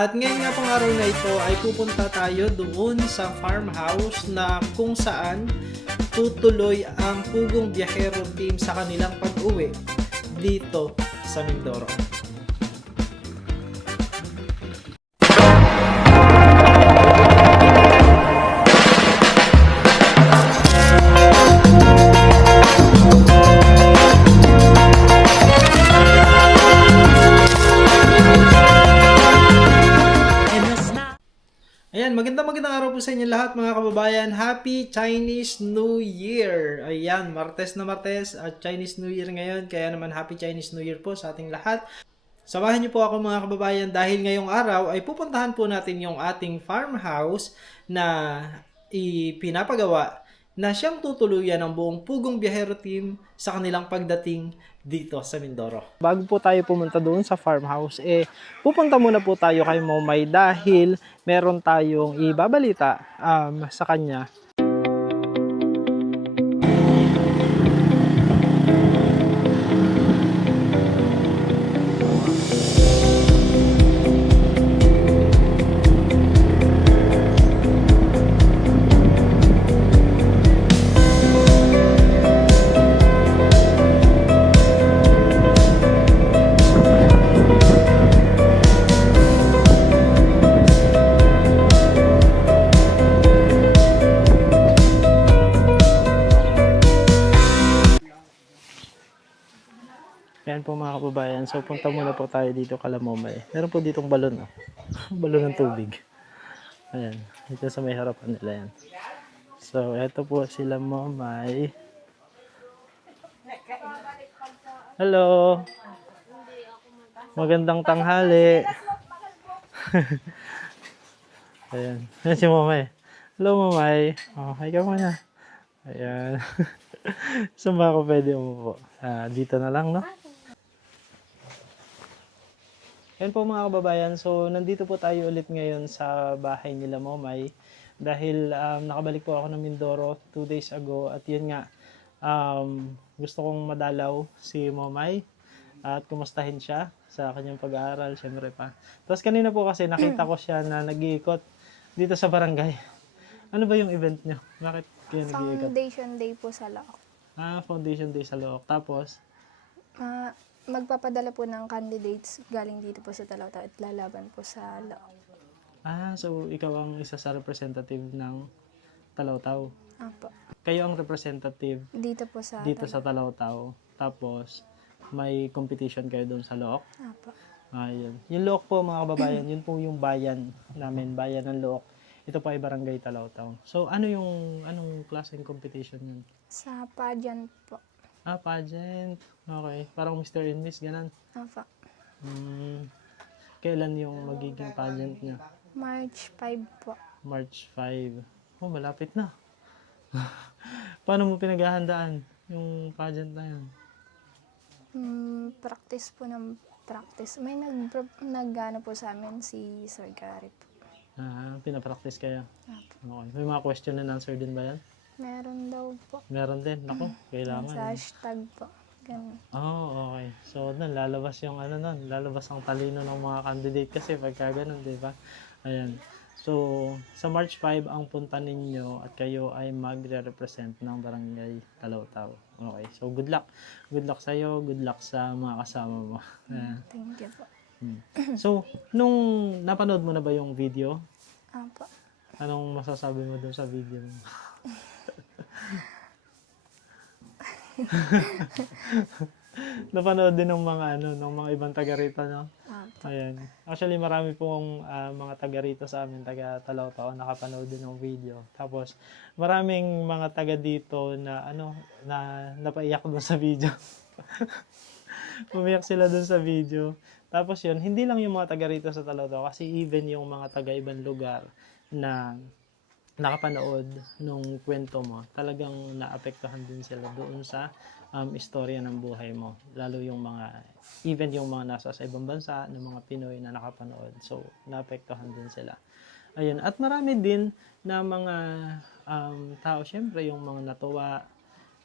At ngayon nga pong araw na ito ay pupunta tayo doon sa farmhouse na kung saan tutuloy ang Pugong Biyahero team sa kanilang pag-uwi dito sa Mindoro. Ayan, magandang araw po sa inyo lahat mga kababayan. Happy Chinese New Year! Ayan, Martes na Martes at Chinese New Year ngayon. Kaya naman Happy Chinese New Year po sa ating lahat. Samahan niyo po ako mga kababayan dahil ngayong araw ay pupuntahan po natin yung ating farmhouse na ipinapagawa na siyang tutuluyan ng buong Pugong Biyahero team sa kanilang pagdating dito sa Mindoro. Bago po tayo pumunta doon sa farmhouse, pupunta muna po tayo kay Momay dahil meron tayong ibabalita sa kanya. Ayan po mga kababayan. So punta muna po tayo dito kala Momay. Meron po ditong balon. Balon ng tubig. Ayan. Dito sa may harapan nila yan. So eto po sila Momay. Hello. Magandang tanghali. Ayan. Ayan si Momay. Hello Momay. Oh, hi ka muna. Ayan. Saan ba ako pwede umupo? Dito na lang, no? Yan po mga kababayan, so nandito po tayo ulit ngayon sa bahay nila Momay dahil nakabalik po ako ng Mindoro 2 days ago at yun nga, gusto kong madalaw si Momay at kumustahin siya sa kanyang pag-aaral, syempre pa. Tapos kanina po kasi nakita ko siya na nag-iikot dito sa barangay. Ano ba yung event niyo? Bakit kayo nag-iikot? Foundation Day po sa Laok. Foundation Day sa Look. Tapos? Magpapadala po ng candidates galing dito po sa Talauta at lalaban po sa Laok. So ikaw ang isa sa representative ng Talautaw. Apo. Kayo ang representative Dito po sa sa Talautaw. Tapos may competition kayo doon sa Look. Apo. Ayun. Yung Look po mga kababayan, yun po yung bayan namin, bayan ng Look. Ito po ay Barangay Talautaw. So anong klaseng competition yun? Sa pageant po. Pageant. Okay. Parang Mr. and Miss, ganun. Apo. Kailan yung magiging pageant niya? March 5 po. March 5. Oh, malapit na. Paano mo pinaghahandaan yung pageant na yun? Practice po ng practice. May nag-ano po sa amin si Sir Gary po. Pinapractice kayo? Apo. Okay. May mga question and answer din ba yan? Meron daw po. Meron din. Naku, kailangan. Sa hashtag po. Ganun. Okay. So, lalabas yung lalabas ang talino ng mga candidate kasi pagka ganun, di ba? Ayan. So, sa March 5 ang punta ninyo at kayo ay magre-represent ng Barangay Talautaw. Okay. So, good luck. Good luck sa'yo. Good luck sa mga kasama mo. Ayan. Thank you po. So, nung napanood mo na ba yung video? Apo. Anong masasabi mo dun sa video mo? Napanood din ng mga ibang taga rito, no? Ayan. Actually, marami pong mga taga rito sa amin, taga Talautaw, nakapanood din ng video. Tapos, maraming mga taga dito na napaiyak doon sa video. Umiyak sila doon sa video. Tapos yun, hindi lang yung mga taga rito sa Talautaw, kasi even yung mga taga ibang lugar na nakapanood nung kwento mo, talagang naapektuhan din sila doon sa istorya ng buhay mo. Lalo yung even yung mga nasa sa ibang bansa, ng mga Pinoy na nakapanood. So, naapektuhan din sila. Ayun. At marami din na mga tao, syempre yung mga natuwa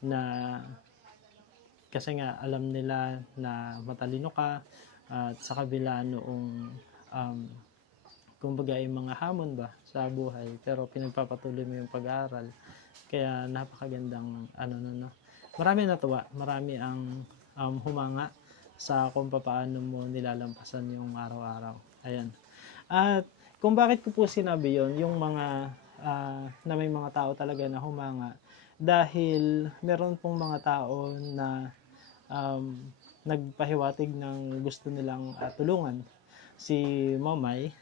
na kasi nga alam nila na matalino ka at sa kabila noong kumbaga yung mga hamon ba sa buhay, pero pinagpapatuloy mo yung pag-aaral. Kaya napakagandang ano no. Marami natuwa, marami ang humanga sa kung paano mo nilalampasan yung araw-araw. Ayan. At kung bakit ko po sinabi yon, yung mga na may mga tao talaga na humanga, dahil meron pong mga tao na nagpahiwatig ng gusto nilang tulungan si Mamay.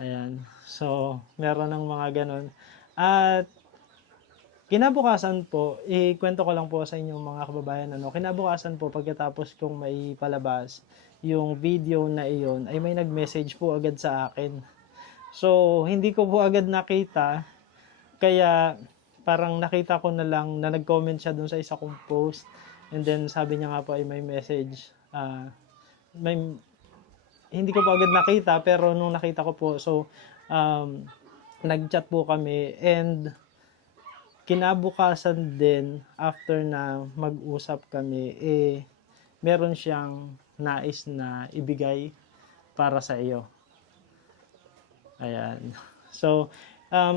Ayan. So, meron ng mga ganon. At kinabukasan po, ikwento ko lang po sa inyong mga kababayan, kinabukasan po pagkatapos kong maipalabas yung video na iyon, ay may nag-message po agad sa akin. So, hindi ko po agad nakita, kaya parang nakita ko na lang na nag-comment siya dun sa isa kong post. And then, sabi niya nga po ay may message. Hindi ko po agad nakita, pero nung nakita ko po, so, nag-chat po kami, and kinabukasan din, after na mag-usap kami, meron siyang nais na ibigay para sa iyo. Ayan. So,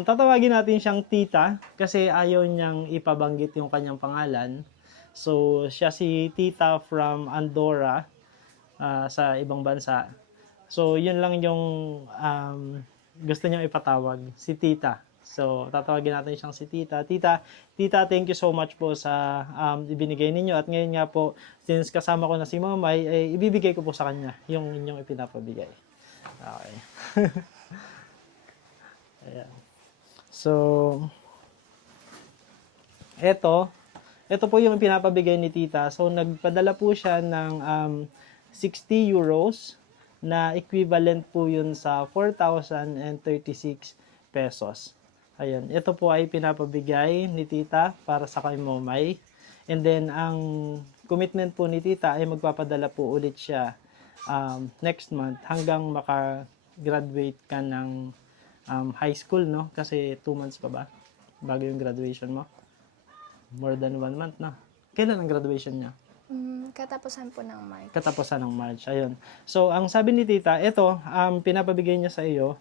tatawagin natin siyang tita kasi ayaw niyang ipabanggit yung kanyang pangalan. So, siya si tita from Andorra, sa ibang bansa. So, yun lang yung gusto niyang ipatawag, si tita. So, tatawagin natin siyang si tita. Tita, thank you so much po sa ibinigay ninyo. At ngayon nga po, since kasama ko na si Mamay, ibibigay ko po sa kanya yung inyong ipinapabigay. Okay. Ayan. So, ito po yung pinapabigay ni tita. So, nagpadala po siya ng 60 euros na equivalent po yun sa 4,036 pesos. Ayan. Ito po ay pinapabigay ni tita para sa kay Momay. And then, ang commitment po ni tita ay magpapadala po ulit siya next month hanggang maka-graduate ka ng high school, no? Kasi 2 months pa ba bago yung graduation mo? More than 1 month na. Kailan ang graduation niya? Katapusan po ng March. Katapusan ng March. Ayun. So, ang sabi ni tita, ito, pinapabigay niya sa iyo.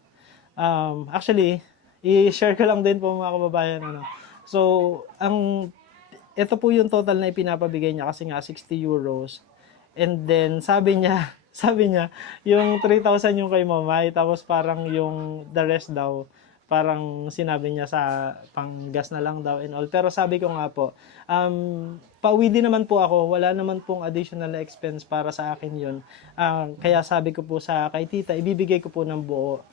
Actually, i-share ko lang din po mga kababayan. So, ito po yung total na ipinapabigay niya kasi nga 60 euros. And then, sabi niya, yung 3,000 yung kay Mamay, tapos parang yung the rest daw, parang sinabi niya sa panggas na lang daw and all. Pero sabi ko nga po, pauwi din naman po ako, wala naman pong additional expense para sa akin yun. Kaya sabi ko po sa kay tita, ibibigay ko po ng buo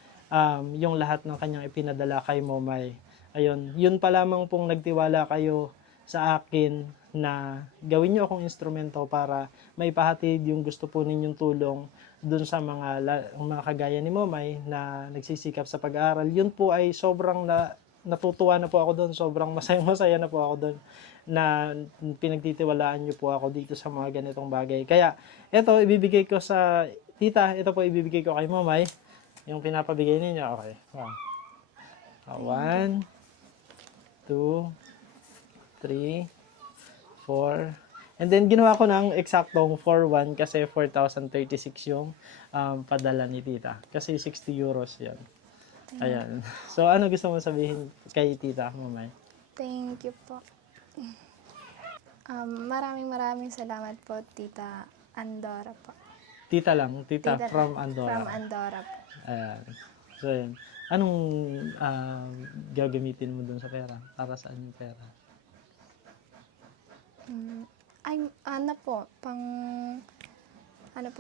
yung lahat ng kanyang ipinadala kay Momay. Ayun, yun pa lamang pong nagtiwala kayo sa akin na gawin niyo akong instrumento para maipahatid yung gusto po ninyong tulong dun sa mga kagaya ni Momay na nagsisikap sa pag-aaral. Yun po ay sobrang natutuwa na po ako doon, sobrang masaya na po ako doon na pinagtitiwalaan niyo po ako dito sa mga ganitong bagay. Kaya ito ibibigay ko sa tita, ito po ibibigay ko kay Momay, yung pinapabigay ninyo. Okay. Wow. 1 2 3 4. And then, ginawa ko ng eksaktong 4-1 kasi 4,036 yung padala ni tita. Kasi 60 euros yan. Ayan. So, ano gusto mo sabihin kay tita, Mamay? Thank you po. Maraming salamat po, Tita Andorra po. Tita lang. Tita from Andorra. From Andorra po. Ayan. So, yun. Anong gagamitin mo dun sa pera? Para saan yung pera?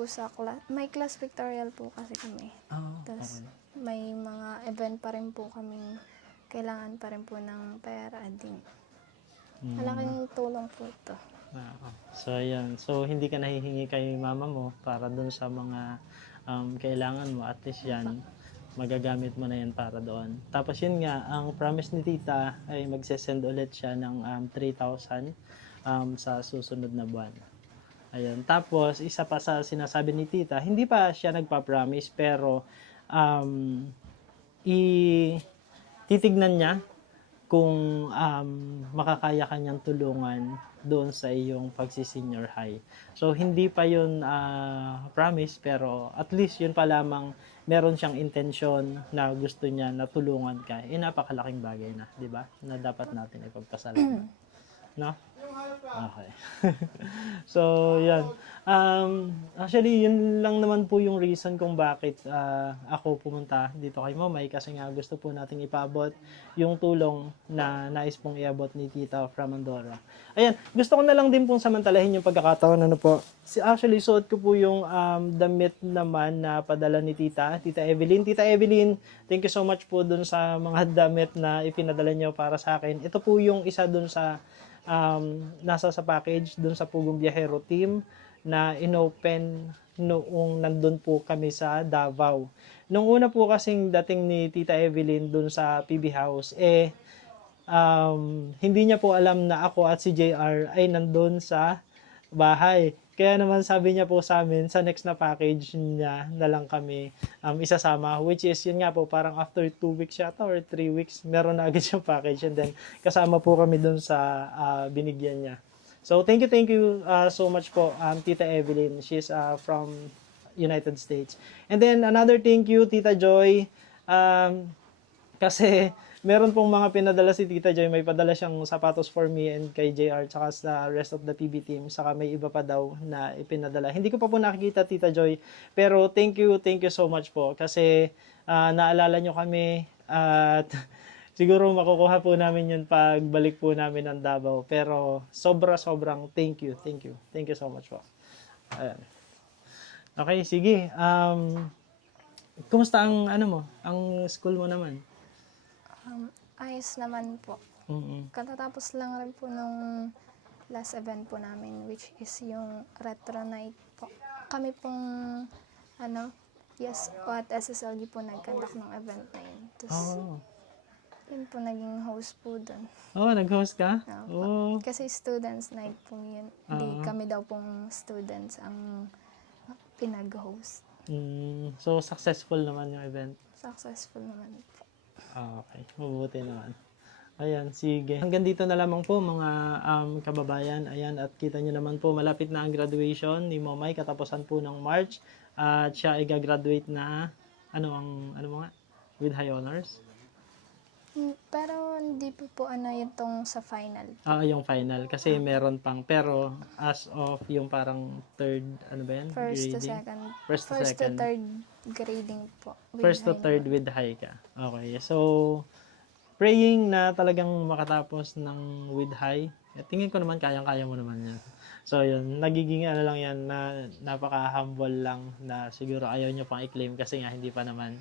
Sa class. May class pictorial po kasi kami. Tapos, may mga event pa rin po kami. Kailangan pa rin po ng pera din. Malaking tulong po ito. So, ayan. So, hindi ka nahihingi kay mama mo para dun sa mga kailangan mo. At least yan, magagamit mo na yan para doon. Tapos yun nga, ang promise ni tita ay magsesend ulit siya ng 3,000 sa susunod na buwan. Ayun. Tapos, isa pa sa sinasabi ni tita, hindi pa siya nagpa-promise, pero titignan niya kung makakaya kanyang tulungan doon sa iyong pagsi-senior high. So, hindi pa yun promise, pero at least yun pa lamang meron siyang intensyon na gusto niya na tulungan ka. Napakalaking bagay na, di ba? Na dapat natin ipagpasalamat. No? Okay. So, yan. Actually, yun lang naman po yung reason kung bakit ako pumunta dito kay Momay kasi nga gusto po nating ipaabot yung tulong na nais pong iabot ni Tita from Andorra. Ayan, gusto ko na lang din pong samantalahin yung pagkakataon po. Actually, suot ko po yung damit naman na padala ni Tita Evelyn. Tita Evelyn, thank you so much po dun sa mga damit na ipinadala niyo para sa akin. Ito po yung isa dun sa nasa sa package dun sa Pugong Biyahero team na inopen noong nandun po kami sa Davao. Nung una po kasing dating ni Tita Evelyn dun sa PB House, hindi niya po alam na ako at si JR ay nandun sa bahay. Kaya naman sabi niya po sa amin, sa next na package niya na lang kami isasama, which is yun nga po, parang after 2 weeks yata or 3 weeks, meron na agad siyang package and then kasama po kami dun sa binigyan niya. So thank you so much po Tita Evelyn. She's from United States. And then another thank you Tita Joy, kasi meron pong mga pinadala si Tita Joy. May padala siyang sapatos for me and kay JR tsaka sa rest of the PB team. Saka may iba pa daw na ipinadala. Hindi ko pa po nakikita Tita Joy. Pero thank you so much po. Kasi naalala nyo kami at siguro makukuha po namin yun pag balik po namin ng Davao. Pero sobrang thank you. Thank you so much po. Ayan. Okay, sige. Kumusta ang ang school mo naman? Ayos naman po. Katatapos lang rin po nung last event po namin, which is yung retro night po. Kami pong, yes, po at SSLG po nag-conduct ng event na yun. Tapos, yun po naging host po dun. Nag-host ka? Kasi students night po yun. Hindi kami daw pong students ang pinag-host. So, successful naman yung event? Successful naman po. Okay, mabuti naman. Ayan, sige. Hanggang dito na lamang po mga kababayan. Ayan, at kita nyo naman po, malapit na ang graduation ni Momay, katapusan po ng March. At siya ay gagraduate na, with high honors? Pero hindi po yung sa final. Yung final. Kasi meron pang, pero as of yung parang third, First to grading? second. First to second. Third grading po. First to third with high ka. Okay. So, praying na talagang makatapos ng with high. Tingin ko naman kayang-kaya mo naman yan. So, yun. Nagiging lang yan na napaka-humble lang na siguro ayaw nyo pang i-claim kasi nga hindi pa naman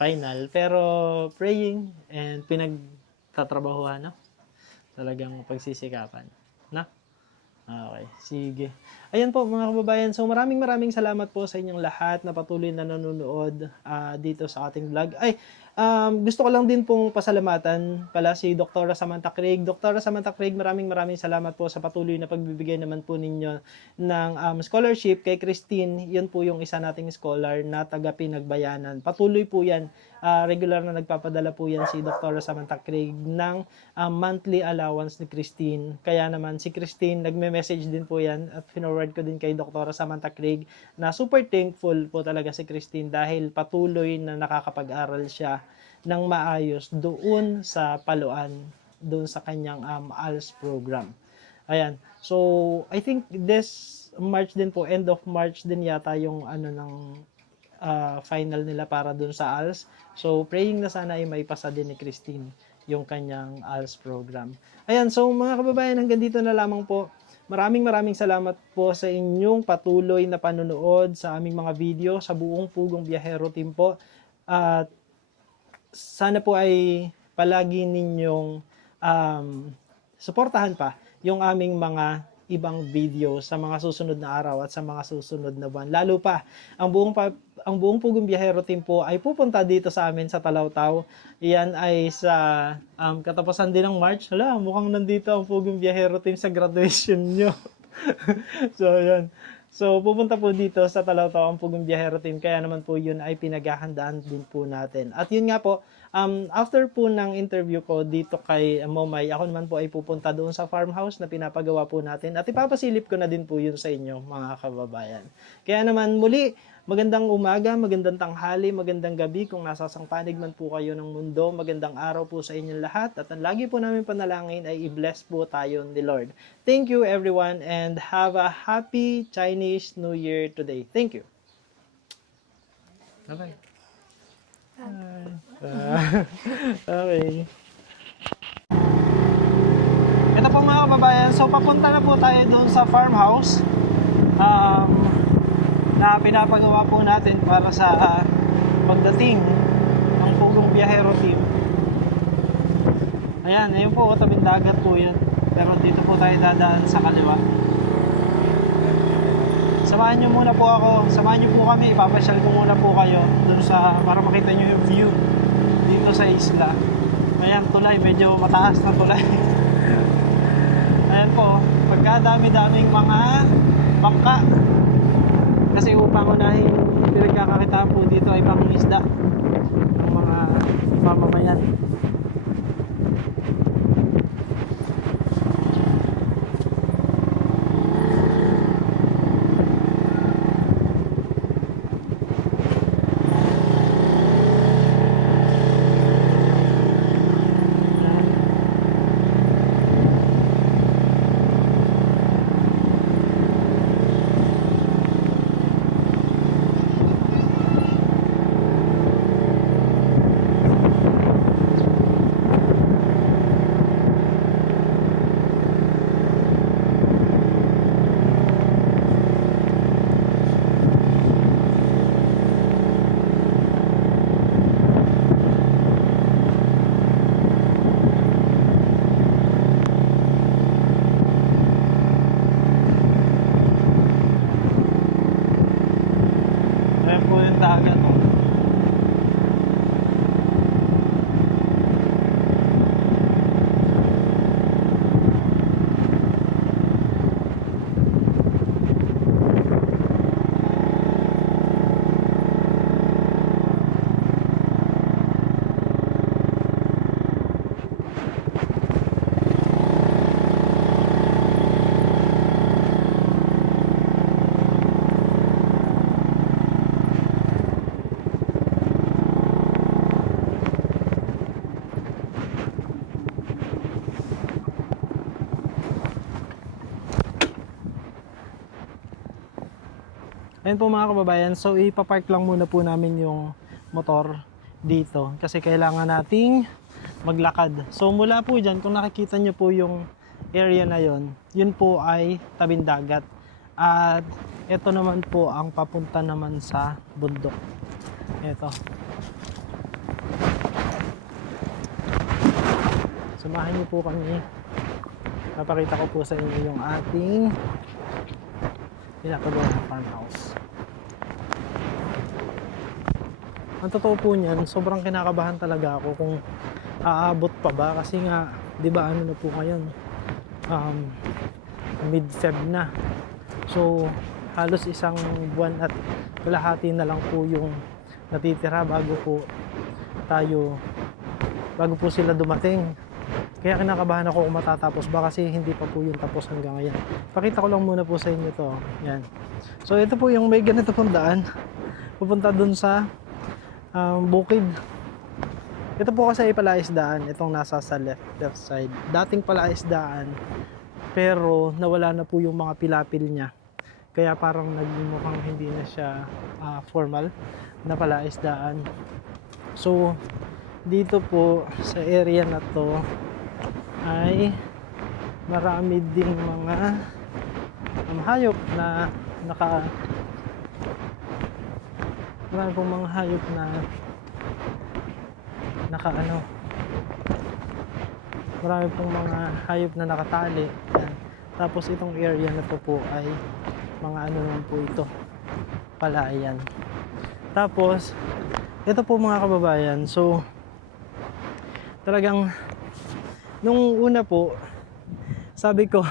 final. Pero, praying and pinagtatrabahuhan, talagang pagsisikapan. Okay, sige. Ayan po mga kababayan. So maraming salamat po sa inyong lahat na patuloy na nanonood dito sa ating vlog. Gusto ko lang din pong pasalamatan pala si Dr. Samantha Craig. Dr. Samantha Craig, maraming salamat po sa patuloy na pagbibigay naman po ninyo ng scholarship kay Christine. Yun po yung isa nating scholar na taga Pinagbayanan. Patuloy po yan. Regular na nagpapadala po yan si Dr. Samantha Craig ng monthly allowance ni Christine. Kaya naman si Christine, nagme-message din po yan at forward ko din kay Dr. Samantha Craig na super thankful po talaga si Christine dahil patuloy na nakakapag-aral siya ng maayos doon sa Paluan, doon sa kanyang ALS program. Ayan. So, I think this March din po, end of March din yata yung final nila para doon sa ALS. So, praying na sana ay maipasa din ni Christine yung kanyang ALS program. Ayan, so mga kababayan, hanggang dito na lamang po. Maraming salamat po sa inyong patuloy na panonood sa aming mga video sa buong Pugong Biyahero team po. At sana po ay palagi ninyong suportahan pa yung aming mga ibang video sa mga susunod na araw at sa mga susunod na buwan. Lalo pa, ang buong Pugong Biyahero team po ay pupunta dito sa amin sa Talawtaw. Iyan ay sa katapusan din ng March. Mukhang nandito ang Pugong Biyahero team sa graduation nyo. So, yan. So, pupunta po dito sa Talawtaw ang Pugong Biyahero Team, kaya naman po yun ay pinaghahandaan din po natin. At yun nga po, after po ng interview ko dito kay Momay, ako naman po ay pupunta doon sa farmhouse na pinapagawa po natin at ipapasilip ko na din po yun sa inyo mga kababayan. Kaya naman muli, magandang umaga, magandang tanghali, magandang gabi kung nasa sangpanig man po kayo ng mundo. Magandang araw po sa inyong lahat at ang lagi po namin panalangin ay i-bless po tayo ni Lord. Thank you everyone and have a happy Chinese New Year today. Thank you. Bye-bye. Okay. Ito po mga kababayan, so papunta na po tayo doon sa farmhouse. Na pinapagawa po natin para sa pagdating ng Pugong Biyahero Team. Ayan, ayun po, tabing dagat po yan. Pero dito po tayo dadaan sa kaliwa. Samahan nyo muna po ako, samahan nyo po kami, ipapasyal ko muna po kayo dun sa, para makita nyo yung view dito sa isla. Ayan, tulay, medyo mataas na tulay. Ayan po, pagkadami-daming mga bangka. Kasi upang unahin pinagkakakitaan po dito ay pangingisda ng mga mamamayan. Ayan po yung dagat. Oh. Ayan po mga kababayan, so ipapark lang muna po namin yung motor dito kasi kailangan nating maglakad. So mula po dyan, kung nakikita nyo po yung area na yon, yun po ay tabing dagat. At ito naman po ang papunta naman sa bundok. Ito. Samahan nyo po kami. Papakita ko po sa inyo yung ating pinapagawa ng farmhouse. Ang totoo po niyan, sobrang kinakabahan talaga ako kung aabot pa ba kasi nga, 'di ba ano na po ngayon? Mid-Feb na. So, halos isang buwan at kalahati na lang po yung natitira bago po sila dumating. Kaya kinakabahan ako kung matatapos ba kasi hindi pa po yung tapos hanggang ngayon. Pakita ko lang muna po sa inyo to. Yan. So ito po yung may ganito pong daan. Pupunta dun sa bukid. Ito po kasi ay palaisdaan. Itong nasa sa left side. Dating palaisdaan. Pero nawala na po yung mga pilapil niya. Kaya parang nagmukhang hindi na siya formal na palaisdaan. So dito po sa area na to ay marami ding mga hayop na marami pong mga hayop na marami pong mga hayop na nakatali. Yan. Tapos itong area na to po ay mga ano naman po ito, palayan. Tapos ito po mga kababayan, so talagang nung una po sabi ko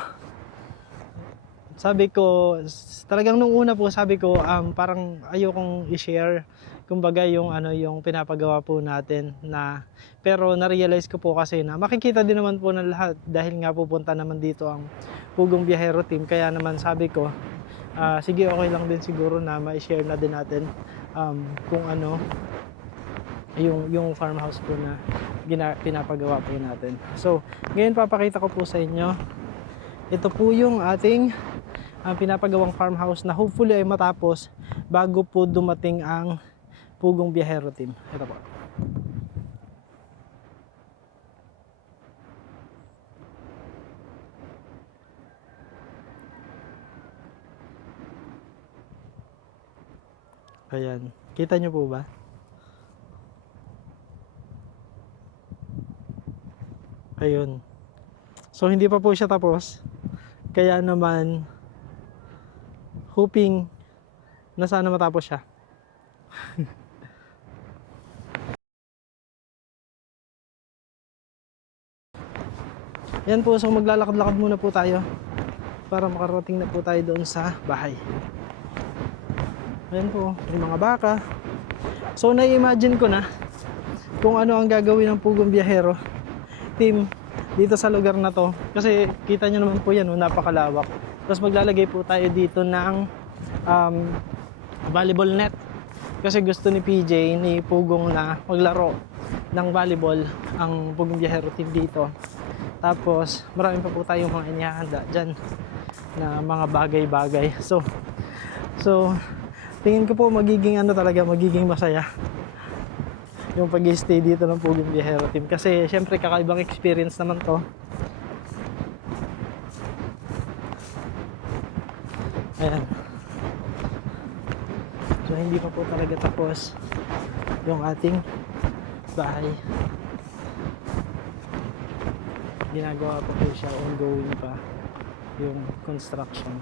sabi ko, talagang nung una po sabi ko, parang ayokong i-share kumbaga yung ano yung pinapagawa po natin na, pero na-realize ko po kasi na makikita din naman po ng lahat dahil nga pupunta naman dito ang Pugong Biyahero Team, kaya naman sabi ko sige, okay lang din siguro na ma-share na din natin kung ano yung farmhouse po na pinapagawa po natin. So ngayon papakita ko po sa inyo, ito po yung ating pinapagawang farmhouse na hopefully ay matapos bago po dumating ang Pugong Biyahero Team. Ito po. Ayan. Kita nyo po ba? Ayun. So hindi pa po siya tapos. Kaya naman hoping na sana matapos siya. Yan po, so maglalakad-lakad muna po tayo para makarating na po tayo doon sa bahay. Ayan po, yung mga baka. So na-imagine ko na kung ano ang gagawin ng Pugong Biyahero Team dito sa lugar na to. Kasi kita nyo naman po yan, napakalawak. Tapos maglalagay po tayo dito ng volleyball net. Kasi gusto ni PJ, ni Pugong na maglaro ng volleyball ang Pugong Biyahero Team dito. Tapos marami pa po tayong mga inihahanda dyan na mga bagay-bagay. So tingin ko po magiging ano talaga, magiging masaya yung pag-stay dito ng Pugong Biyahero Team. Kasi syempre kakaibang experience naman to. Ayan. So hindi pa po talaga tapos yung ating bahay. Ginagawa pa po siya, ongoing pa yung construction.